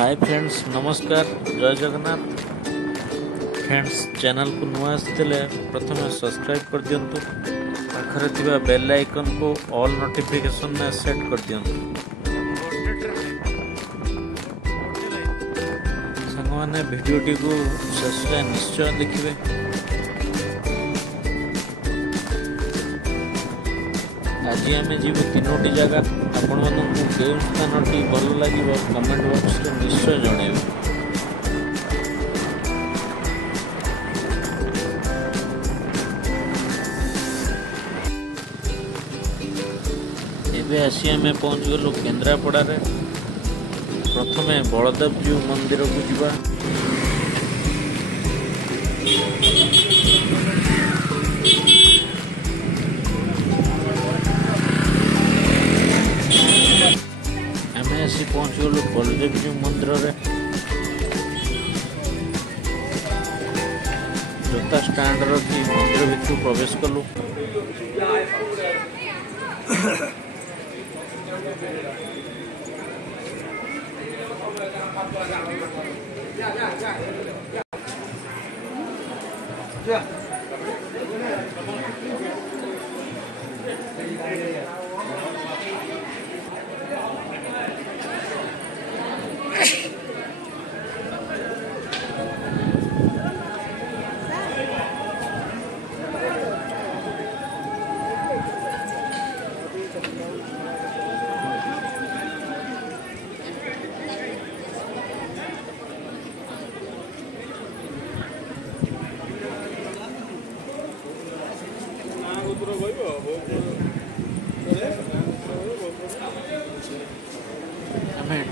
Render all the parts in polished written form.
Hi friends, नमस्कार, जय Jagannath. Friends, channel को नुआ आसते प्रथम सब्सक्राइब कर दिंतु। पाखरे थिबा बेल आइकन को ऑल नोटिफिकेशन में सेट कर दिंतु। संग माने वीडियोटी को शेष जाए निश्चय देखिए। आज आम जीव तीनोटी जगह। आपण मानू के स्थान टी भल लगे कमेंट बॉक्स में निश्चय जनइबे। एबे आसी आम पहुँच गलु केन्द्रापड़ा रे। प्रथमे बलदेवजीव मंदिर को जीवा। आसी पहुँच गलु बलदेवजीव मंदिर रे। जोता स्टैंड रखी मंदिर भितर प्रवेश कलु।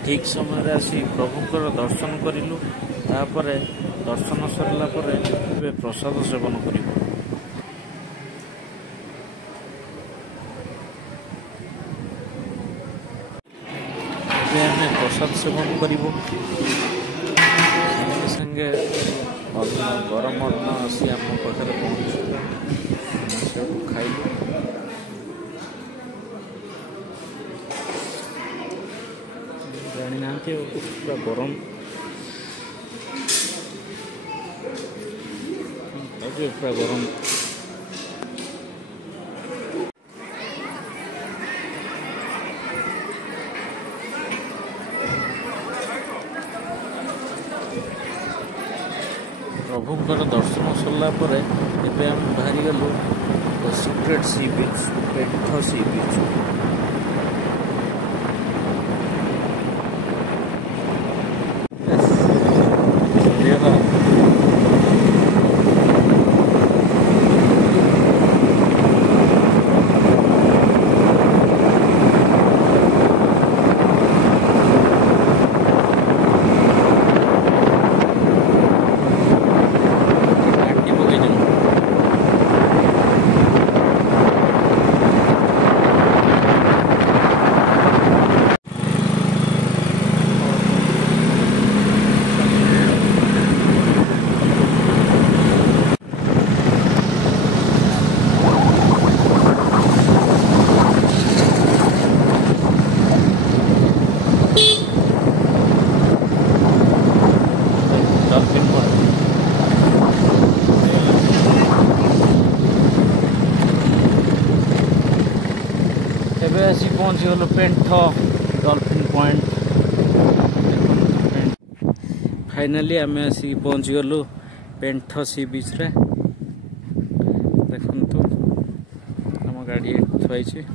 ठीक समय आसी प्रभुंकर दर्शन करिलु। तापरे दर्शन सरला परे प्रसाद सेवन करिबो। प्रसाद सेवन करिबो। संगे संगे गरम अन्न आसी आम पाखे पहुँच खाइलु। जानी ना पूरा गरम पूरा गरम। प्रभुंकर दर्शन सरला परे एबे हम बाहरी गलु सीक्रेट सी बीच, पेंथा सी बीच। आसी पहुँच गलु पेंथा डॉल्फिन पॉइंट। फाइनली आम आसी पहुँच गलु पेंथा सी बीच रे। देखु आम गाड़ी थी।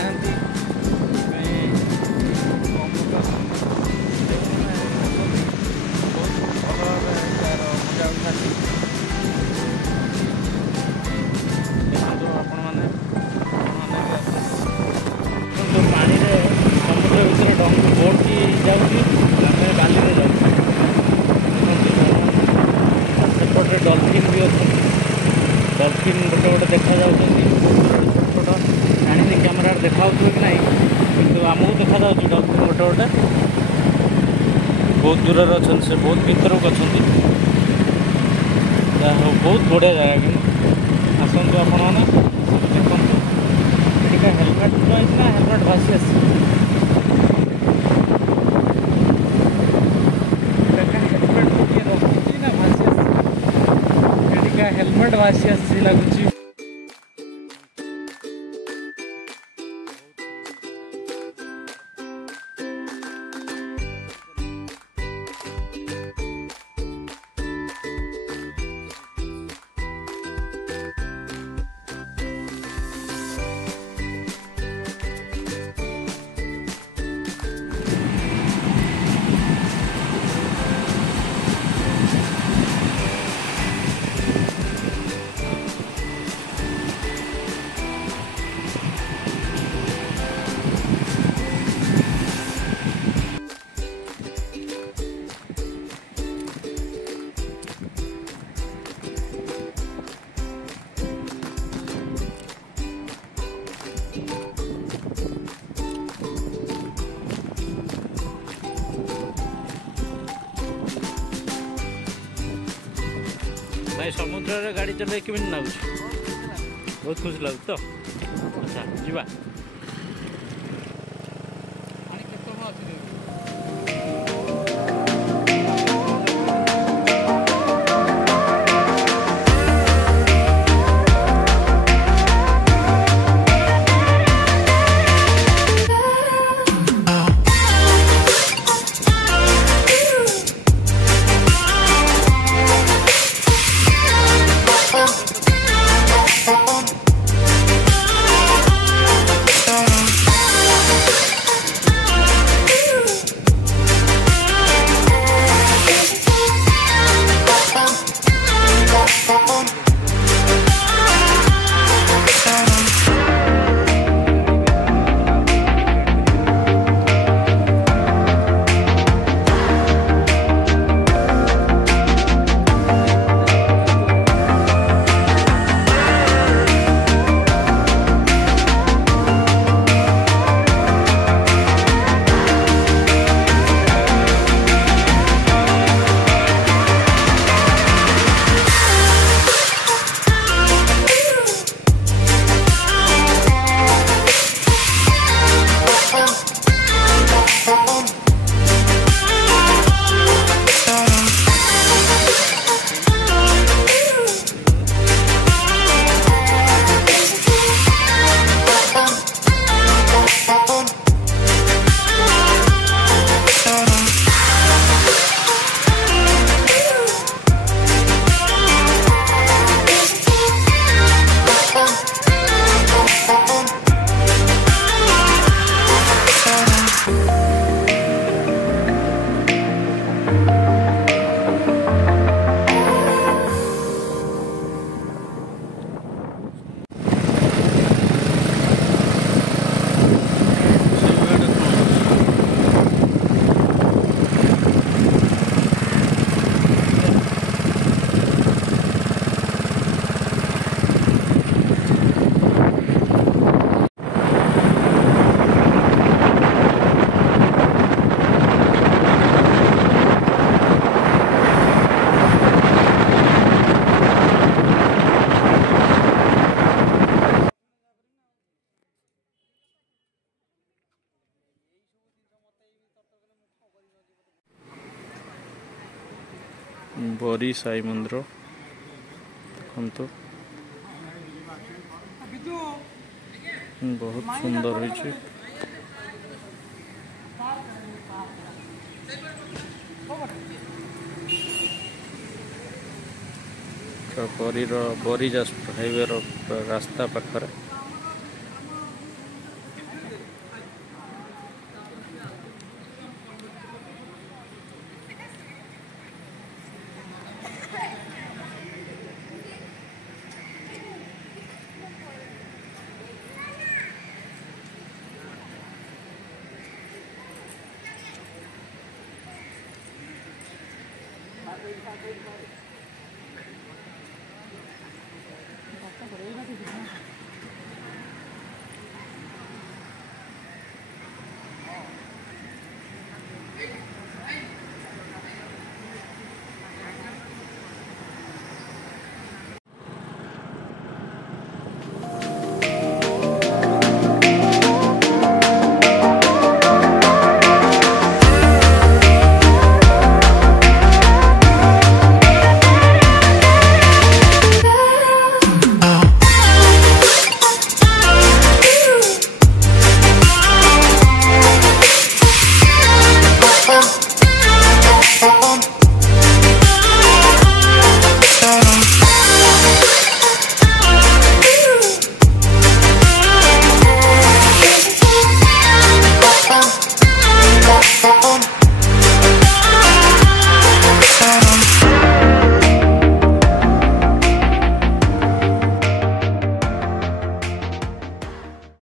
नाहांती पानी समुद्र भर बोट की जाऊँगी बाली में जाऊँ सेपटे डल्फिन भी अच्छे डल्फिन गोटे गोटे देखा छोट छोट जानी कैमेरा देखा कि ना कि आमको देखा डल्फिन गोटे गोटे बहुत दूर अच्छा से बहुत भर को अच्छा बहुत बढ़िया जगह कि आसतु आपण मैंने देखो ये हेलमेट ना हेलमेट भासी आस हेलमेट भासी आसी लगुच भाई समुद्र रे गाड़ी चल कि लगुच बहुत खुश लगुच तो अच्छा जीवा बरी साई मंदिर देखो बहुत सुंदर होइछि बरी जस्ट हाईवे रास्ता पाखर